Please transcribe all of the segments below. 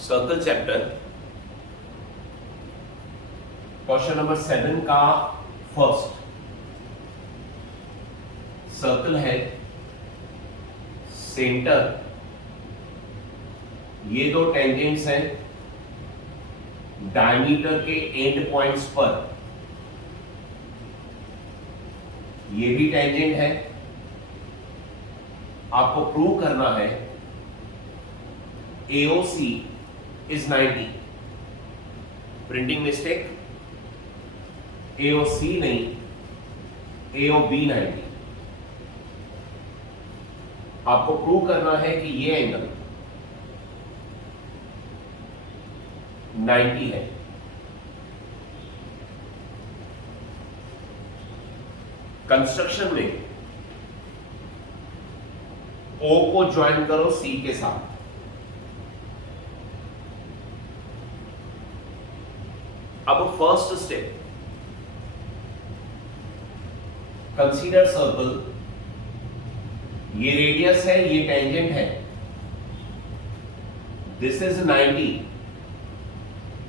Circle chapter question number 7 का first circle है, centre, ये दो टेंजेंट्स हैं डायमीटर के एंड पॉइंट्स पर, ये भी टेंजेंट है। आपको प्रूव करना है AOC is 90। Printing mistake, AOC नहीं, AOB 90। आपको प्रूव करना है कि ये एंगल 90 है। कंस्ट्रक्शन में O को ज्वाइन करो C के साथ। अब फर्स्ट स्टेप, कंसीडर सर्कल, ये रेडियस है, ये टेंजेंट है, this is 90,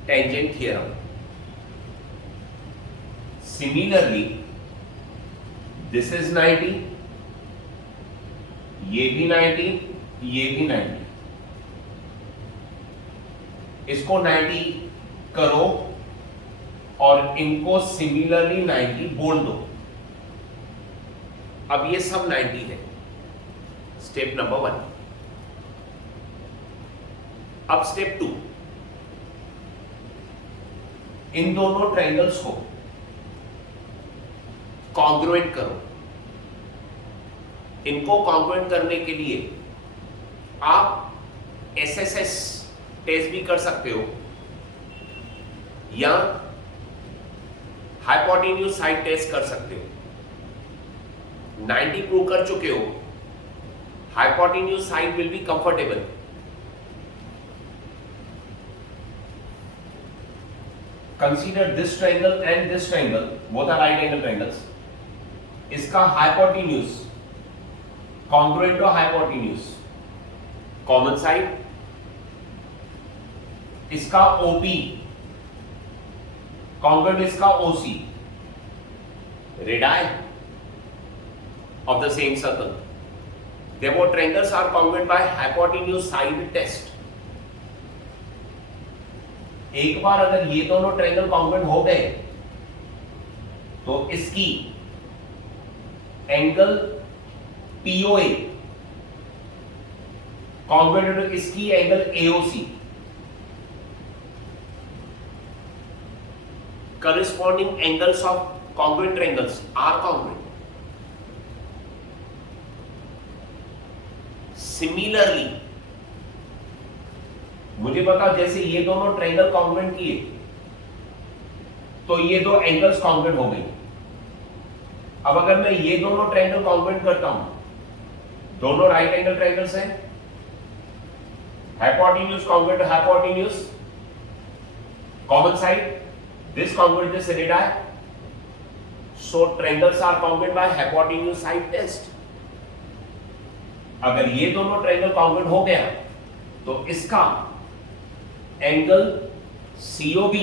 tangent theorem. Similarly this is 90, ये भी 90, ये भी 90। इसको 90 करो और इनको सिमिलरली 90 बोल दो। अब ये सब 90 है। Step number 1। अब स्टेप 2, इन दोनों ट्रायंगल्स को कॉन्ग्रुएंट करो। इनको कॉन्ग्रुएंट करने के लिए आप SSS टेस्ट भी कर सकते हो या हाइपोटेन्यूज साइड टेस्ट कर सकते हो। 90 प्रूव कर चुके हो, hypotenuse side will be comfortable. Consider this triangle and this triangle, both are right angle triangles. इसका hypotenuse congruent to hypotenuse, common side. इसका OP कॉन्ग्रुएंट इसका OC, radii of the same circle. Therefore, triangles are congruent by hypotenuse side test. एक बार अगर ये दोनों triangle congruent हो गए तो इसकी एंगल POA कॉन्ग्रुएंट टू इसकी angle AOC, corresponding angles of congruent triangles are congruent. Similarly, मुझे पता जैसे ये दोनों ट्रायंगल कॉन्ग्रुएंट किए तो ये दो एंगल्स कॉन्ग्रुएंट हो गई। अब अगर मैं ये दोनों ट्रायंगल कॉन्ग्रुएंट करता हूं, दोनों राइट एंगल ट्रायंगल्स हैं, hypotenuse congruent hypotenuse, common side, this congruent is radii, so triangles are congruent by hypotenuse side test. अगर ये दोनों ट्रायंगल कॉन्ग्रुएंट हो गया तो इसका एंगल COB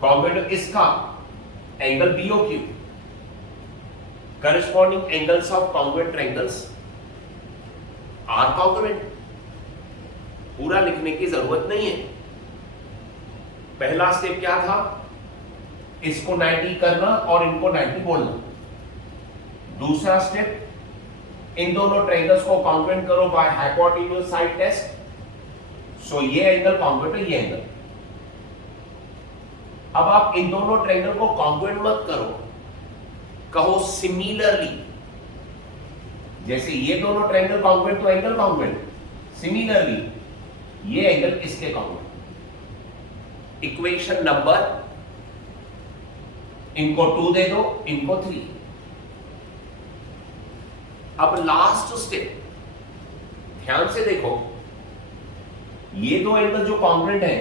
कॉन्ग्रुएंट इसका angle BOQ, corresponding angles of congruent triangles are congruent. पूरा लिखने की जरूरत नहीं है। पहला स्टेप क्या था, इसको 90 करना और इनको 90 बोलना। दूसरा स्टेप, इन दोनों ट्रायंगल्स को कॉन्ग्रुएंट करो बाय हाइपोटेन्यूज साइड टेस्ट, सो ये एंगल कॉन्ग्रुएंट है ये एंगल। अब आप इन दोनों ट्रायंगल को कॉन्ग्रुएंट मत करो, कहो सिमिलरली। जैसे ये दोनों ट्रायंगल कॉन्ग्रुएंट तो एंगल कॉन्ग्रुएंट, सिमिलरली ये एंगल इसके कॉन्ग्रुएंट। इक्वेशन नंबर, इनको 2 दे दो, इनको 3। अब लास्ट स्टेप, ध्यान से देखो, ये दो एंगल जो कॉन्ग्रुएंट है,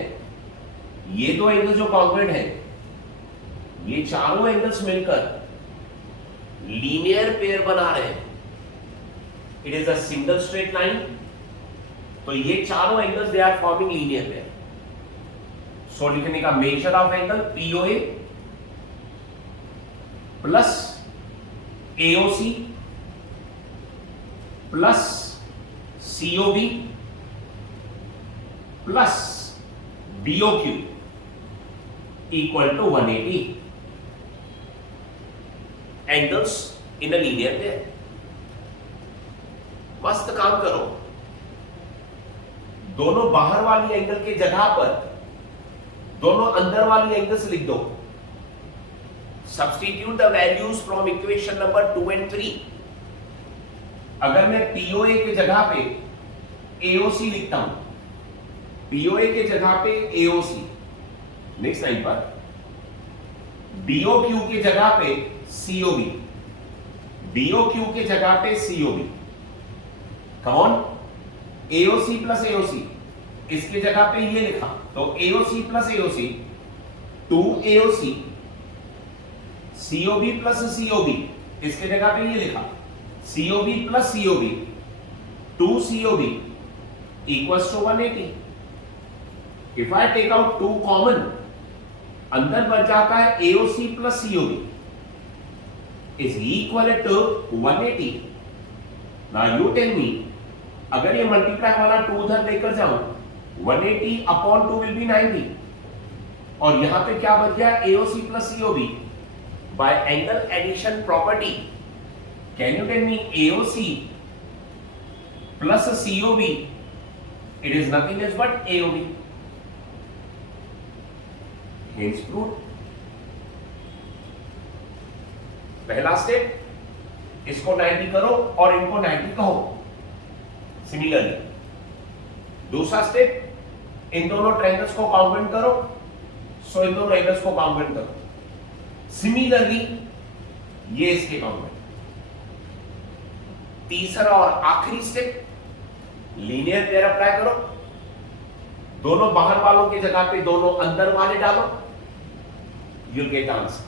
ये दो एंगल जो कॉन्ग्रुएंट है, ये चारों एंगल्स मिलकर लीनियर पेयर बना रहे हैं। It is a single straight line तो ये चारों angles they are forming linear pair. So लिखने का measure of angle POA plus AOC plus COB plus BOQ equal to 180 angles in a linear pair. मस्त काम करो, दोनों बाहर वाली एंगल के जगह पर दोनों अंदर वाली एंगल्स लिख दो। Substitute the values from equation number 2 and 3। अगर मैं पीओए के जगह पे एओसी लिखता हूं, पीओए के जगह पे एओसी, नेक्स्ट लाइन पर बीओक्यू के जगह पे सीओबी, बीओक्यू के जगह पे सीओबी, कौन एओसी प्लस एओसी, इसके जगह पे ये लिखा तो AOC plus AOC 2 AOC, COB plus COB, इसके जगह पे ये लिखा COB plus COB 2 COB equals to 180। If I take out 2 common, अंदर बच जाता है AOC plus COB is equal to 180। Now you tell me, अगर ये मल्टीप्लाई वाला 2 उधर लेकर जाऊं 180 अपॉन 2 विल बी 90, और यहां पे क्या बच गया AOC plus COB. By angle addition property can you tell me AOC plus COB it is nothing else but AOB. Hence proved. पहला स्टेप, इसको 90 करो और इनको 90 कहो। सिमिलरली दूसरा स्टेप, इन दोनों ट्रायंगल्स को कॉन्ग्रुएंट करो, सो इन दोनों एंगल्स को कॉन्ग्रुएंट करो। सिमिलरली ये इसके कॉन्ग्रुएंट। तीसरा और आखिरी स्टेप, लीनियर पेयर अप्लाई करो, दोनों बाहर वालों की जगह पे दोनों अंदर वाले डालो, you'll get answer।